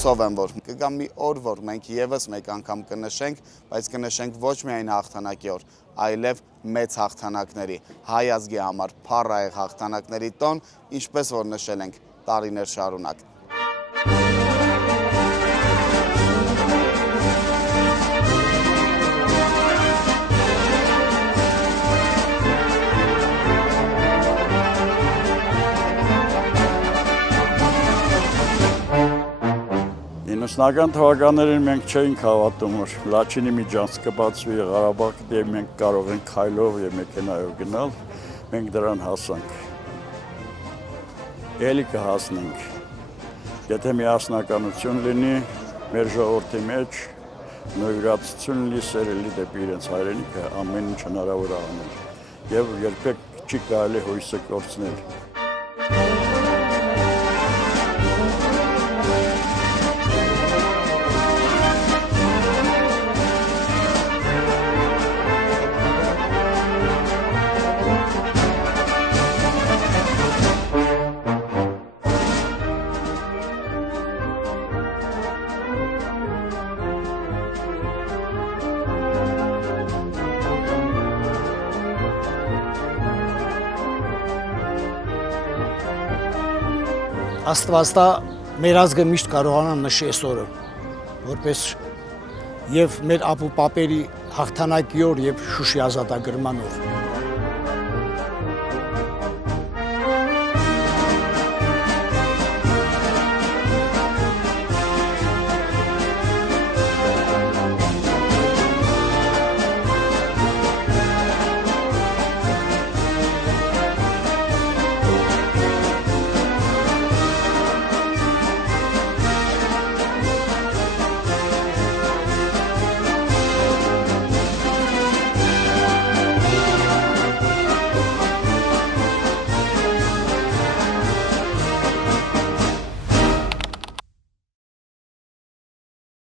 Հուսով եմ, որ կգա մի օր, որ մենք եւս մեկ անգամ կնշենք, բայց կնշենք ոչ միայն հաղթանակի օր, այլև մեծ հաղթանակների, հայ ազգի համար փառահեղ հաղթանակների տոն, ինչպես որ նշել ենք տարիներ շարունակ։ Ինուսնական թվականներին մենք չէինք հավատում, որ Լաչինի միջանց կբացվի Ղարաբաղ, եւ մենք կարող ենք քայլով եւ մեքենայով գնալ, մենք դրան հասանք։ Էլի կհասնենք։ Եթե միասնականություն լինի մեր ժողովրդի մեջ, նույնացություն լինի, սերելի դեպի իրենց հայրենիքը, ամեն ինչ հնարավոր է անել եւ երբեք չի կարելի հույսը կորցնել։ Աստվածտա մեր ազգը միշտ կարողանա նշի այս օրը, որպես եւ մեր ապուպապերի հաղթանակի օր եւ Շուշի ազատագրման օր։